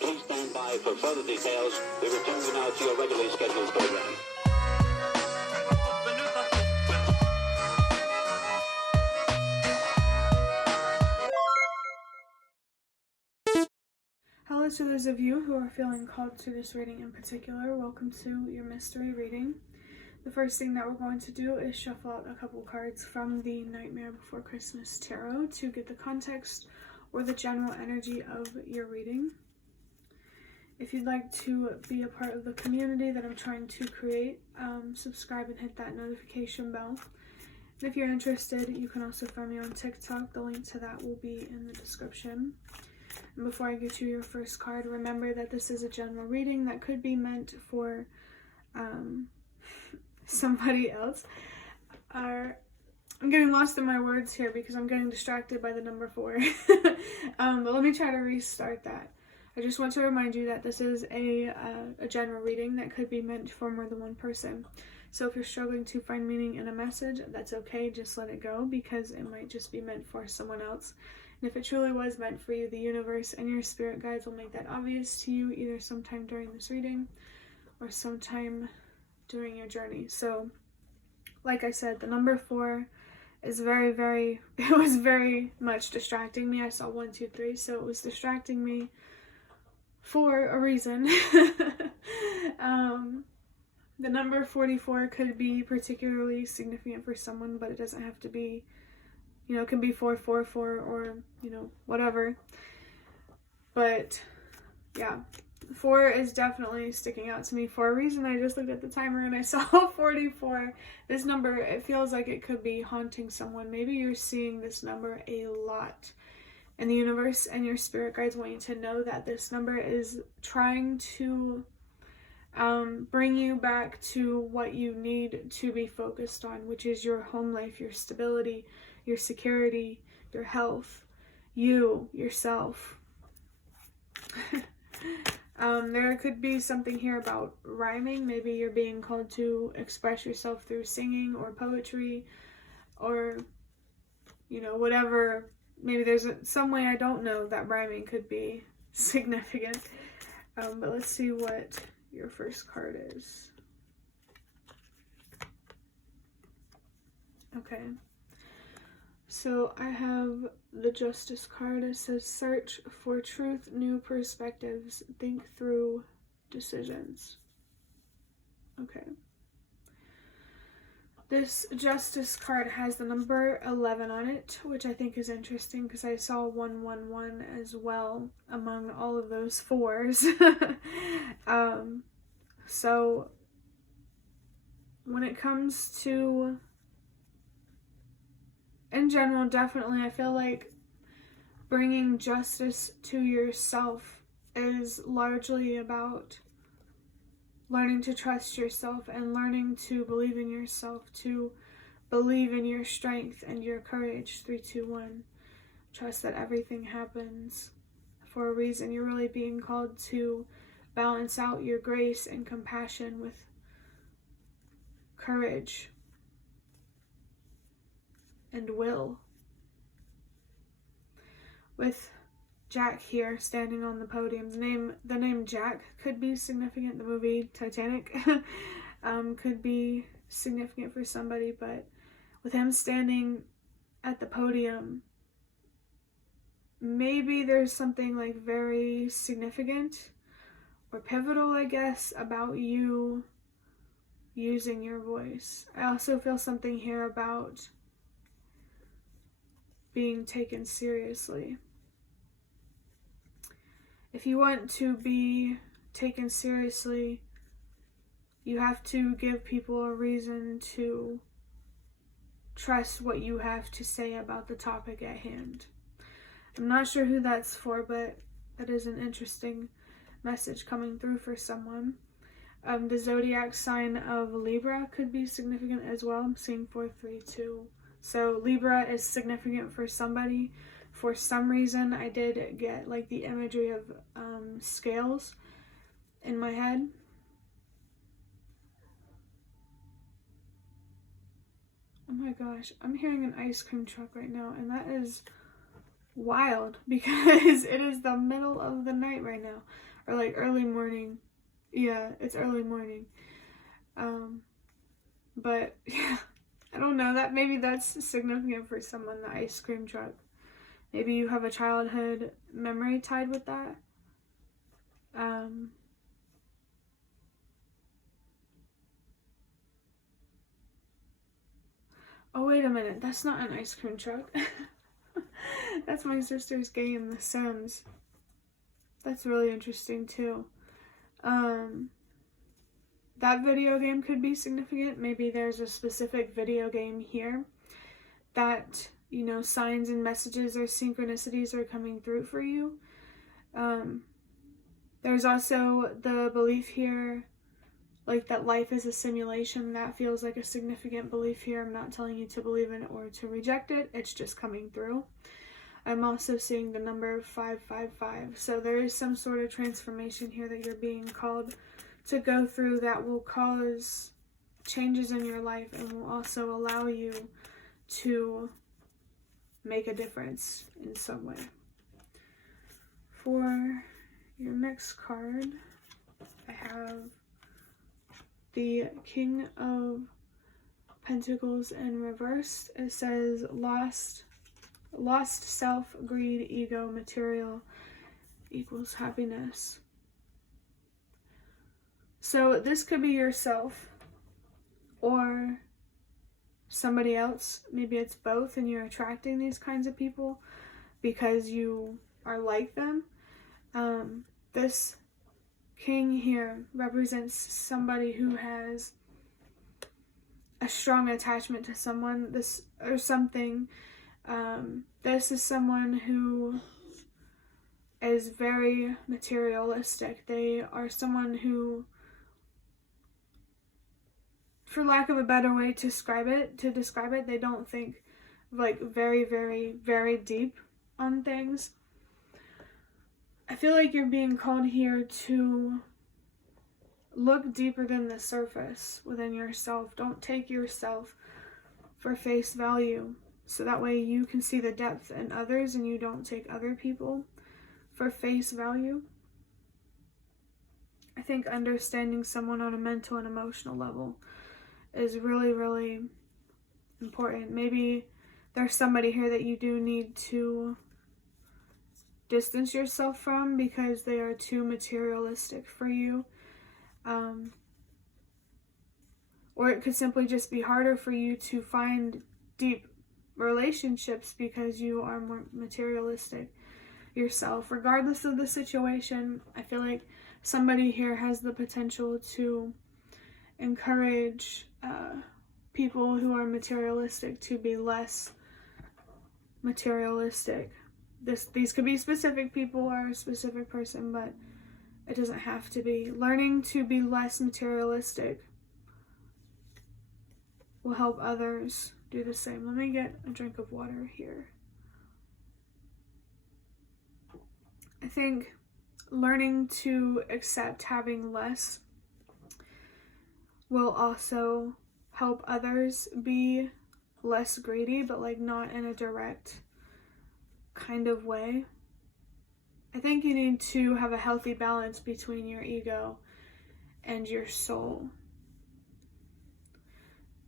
Please stand by for further details. We return you now to your regularly scheduled program. Hello to those of you who are feeling called to this reading in particular. Welcome to your mystery reading. The first thing that we're going to do is shuffle out a couple cards from the Nightmare Before Christmas Tarot to get the context or the general energy of your reading. If you'd like to be a part of the community that I'm trying to create, subscribe and hit that notification bell. And if you're interested, you can also find me on TikTok. The link to that will be in the description. And before I get you your first card, remember that this is a general reading that could be meant for somebody else. I'm getting lost in my words here because I'm getting distracted by the number 4. But let me try to restart that. I just want to remind you that this is a general reading that could be meant for more than one person. So if you're struggling to find meaning in a message, that's okay. Just let it go because it might just be meant for someone else. And if it truly was meant for you, the universe and your spirit guides will make that obvious to you either sometime during this reading or sometime during your journey. So, like I said, the number 4 is it was very much distracting me. I saw 1, 2, 3, so it was distracting me for a reason. The number 44 could be particularly significant for someone, but it doesn't have to be, it can be 444 or, whatever. But yeah, 4 is definitely sticking out to me for a reason. I just looked at the timer and I saw 44. This number, it feels like it could be haunting someone. Maybe you're seeing this number a lot. And the universe and your spirit guides want you to know that this number is trying to bring you back to what you need to be focused on, which is your home life, your stability, your security, your health, yourself. There could be something here about rhyming. Maybe you're being called to express yourself through singing or poetry or, whatever. Maybe there's some way I don't know that rhyming could be significant. But let's see what your first card is. Okay. So I have the Justice card. It says, search for truth, new perspectives, think through decisions. Okay. This Justice card has the number 11 on it, which I think is interesting because I saw 111 as well among all of those 4s. So when it comes to, in general, definitely, I feel like bringing justice to yourself is largely about learning to trust yourself and learning to believe in yourself, to believe in your strength and your courage. 3, 2, 1. Trust that everything happens for a reason. You're really being called to balance out your grace and compassion with courage and will. With Jack here standing on the podium, the name Jack could be significant. The movie Titanic could be significant for somebody, but with him standing at the podium, maybe there's something like very significant or pivotal, I guess, about you using your voice. I also feel something here about being taken seriously. If you want to be taken seriously, you have to give people a reason to trust what you have to say about the topic at hand. I'm not sure who that's for, but that is an interesting message coming through for someone. The zodiac sign of Libra could be significant as well. I'm seeing 4, 3, 2. So Libra is significant for somebody. For some reason, I did get like the imagery of scales in my head. Oh my gosh, I'm hearing an ice cream truck right now, and that is wild because it is the middle of the night right now, or like early morning. Yeah, it's early morning. But yeah, I don't know, that maybe that's significant for someone, the ice cream truck. Maybe you have a childhood memory tied with that. Oh, wait a minute. That's not an ice cream truck. That's my sister's game, The Sims. That's really interesting, too. That video game could be significant. Maybe there's a specific video game here that, you know, signs and messages or synchronicities are coming through for you. There's also the belief here, like that life is a simulation. That feels like a significant belief here. I'm not telling you to believe in it or to reject it. It's just coming through. I'm also seeing the number 555. So there is some sort of transformation here that you're being called to go through that will cause changes in your life and will also allow you to make a difference in some way. For your next card, I have the King of Pentacles in reverse. It says lost self, greed, ego, material equals happiness. So this could be yourself or somebody else. Maybe it's both and you're attracting these kinds of people because you are like them. This king here represents somebody who has a strong attachment to someone, this or something. This is someone who is very materialistic. They are someone who, for lack of a better way to describe it, they don't think like very, very, very deep on things. I feel like you're being called here to look deeper than the surface within yourself. Don't take yourself for face value, so that way you can see the depth in others and you don't take other people for face value. I think understanding someone on a mental and emotional level is really, really important. Maybe there's somebody here that you do need to distance yourself from because they are too materialistic for you. Or it could simply just be harder for you to find deep relationships because you are more materialistic yourself. Regardless of the situation, I feel like somebody here has the potential to encourage people who are materialistic to be less materialistic. These could be specific people or a specific person, but it doesn't have to be. Learning to be less materialistic will help others do the same. Let me get a drink of water here. I think learning to accept having less will also help others be less greedy, but like not in a direct kind of way. I think you need to have a healthy balance between your ego and your soul.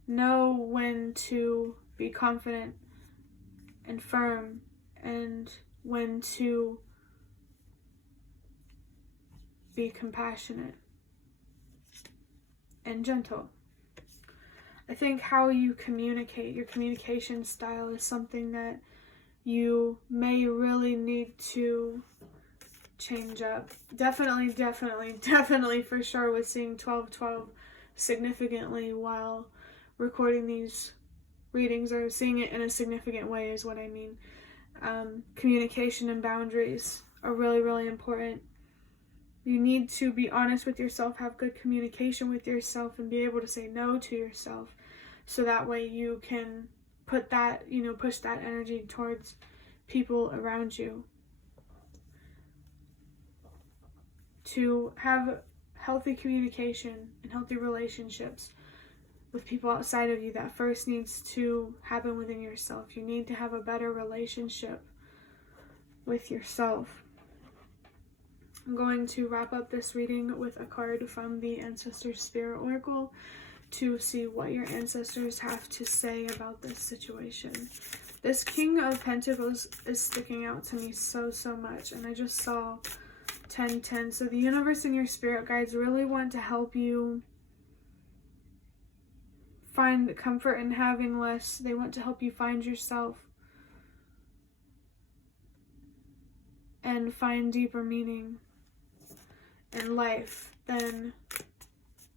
Know when to be confident and firm and when to be compassionate and gentle. I think how you communicate, your communication style is something that you may really need to change up. Definitely for sure was seeing 12-12 significantly while recording these readings, or seeing it in a significant way is what I mean. Communication and boundaries are really, really important. You need to be honest with yourself, have good communication with yourself, and be able to say no to yourself, so that way you can put that, push that energy towards people around you. To have healthy communication and healthy relationships with people outside of you, that first needs to happen within yourself. You need to have a better relationship with yourself. I'm going to wrap up this reading with a card from the Ancestor Spirit Oracle to see what your ancestors have to say about this situation. This King of Pentacles is sticking out to me so much, and I just saw 10-10. So the universe and your spirit guides really want to help you find comfort in having less. They want to help you find yourself and find deeper meaning in life than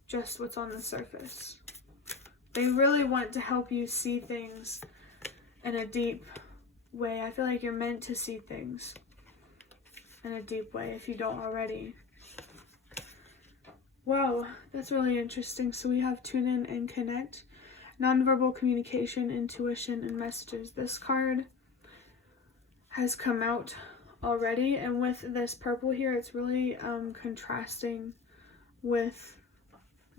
just what's on the surface. They really want to help you see things in a deep way. I feel like you're meant to see things in a deep way if you don't already. Wow, that's really interesting. So we have tune in and connect, nonverbal communication, intuition, and messages. This card has come out already, and with this purple here, it's really contrasting with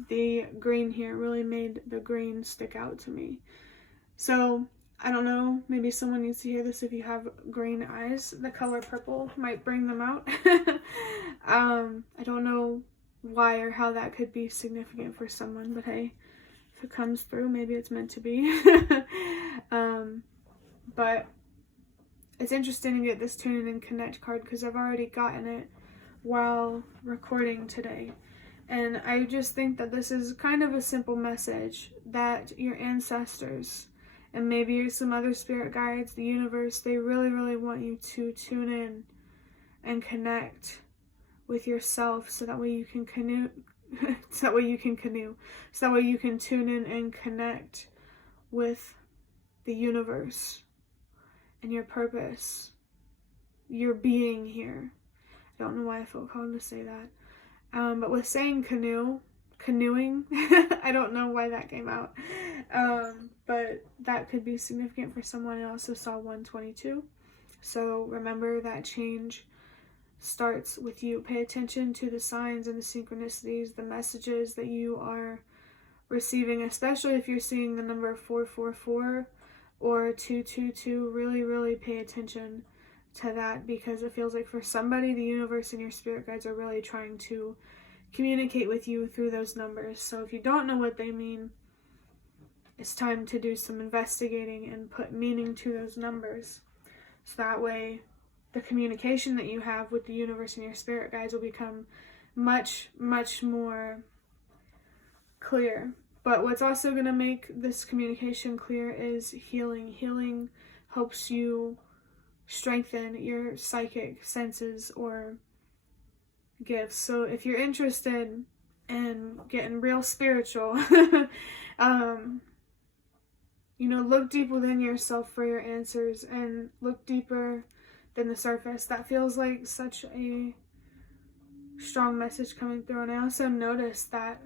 the green here. Really made the green stick out to me. So I don't know, maybe someone needs to hear this. If you have green eyes, the color purple might bring them out. I don't know why or how that could be significant for someone, but hey, if it comes through, maybe it's meant to be. But it's interesting to get this tune in and connect card because I've already gotten it while recording today. And I just think that this is kind of a simple message that your ancestors and maybe some other spirit guides, the universe, they really want you to tune in and connect with yourself so that way you can so that way you can tune in and connect with the universe and your purpose, your being here. I don't know why I felt called to say that. But with saying canoeing, I don't know why that came out. But that could be significant for someone. I also saw 122. So remember that change starts with you. Pay attention to the signs and the synchronicities, the messages that you are receiving, especially if you're seeing the number 444 or 222. Really pay attention to that, because it feels like for somebody, the universe and your spirit guides are really trying to communicate with you through those numbers. So if you don't know what they mean, it's time to do some investigating and put meaning to those numbers. So that way the communication that you have with the universe and your spirit guides will become much more clear. But what's also going to make this communication clear is healing. Healing helps you strengthen your psychic senses or gifts. So if you're interested in getting real spiritual, look deep within yourself for your answers and look deeper than the surface. That feels like such a strong message coming through. And I also noticed that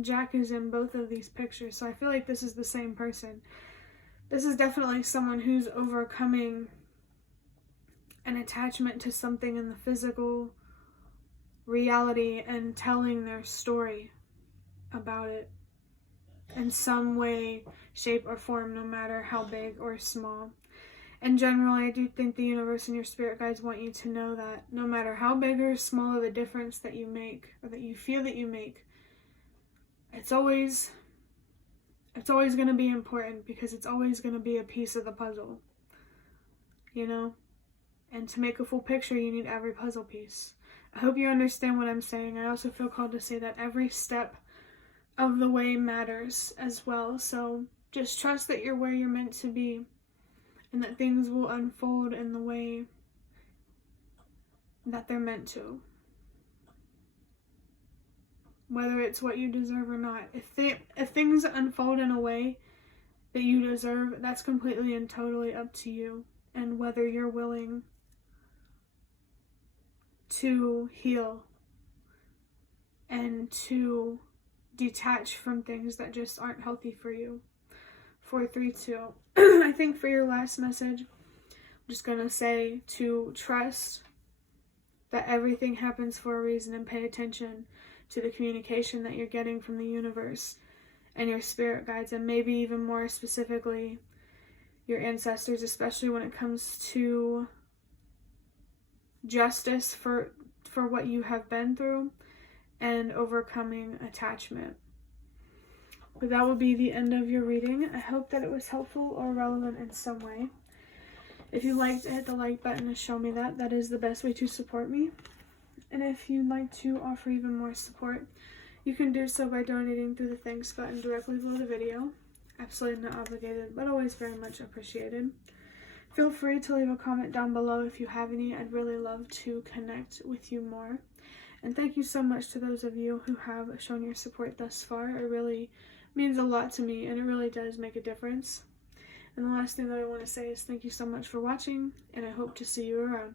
Jack is in both of these pictures, so I feel like this is the same person. This is definitely someone who's overcoming an attachment to something in the physical reality and telling their story about it in some way, shape, or form, no matter how big or small. In general, I do think the universe and your spirit guides want you to know that no matter how big or small of a difference that you make, or that you feel that you make, it's always going to be important, because it's always going to be a piece of the puzzle, And to make a full picture, you need every puzzle piece. I hope you understand what I'm saying. I also feel called to say that every step of the way matters as well. So just trust that you're where you're meant to be, and that things will unfold in the way that they're meant to. Whether it's what you deserve or not. If things unfold in a way that you deserve, that's completely and totally up to you, and whether you're willing to heal and to detach from things that just aren't healthy for you. 432. I think for your last message, I'm just going to say to trust that everything happens for a reason, and pay attention to the communication that you're getting from the universe and your spirit guides, and maybe even more specifically, your ancestors, especially when it comes to justice for what you have been through and overcoming attachment. But that will be the end of your reading. I hope that it was helpful or relevant in some way. If you liked, hit the like button to show me that. That is the best way to support me. And if you'd like to offer even more support, you can do so by donating through the thanks button directly below the video. Absolutely not obligated, but always very much appreciated. Feel free to leave a comment down below if you have any. I'd really love to connect with you more. And thank you so much to those of you who have shown your support thus far. It really means a lot to me, and it really does make a difference. And the last thing that I want to say is thank you so much for watching, and I hope to see you around.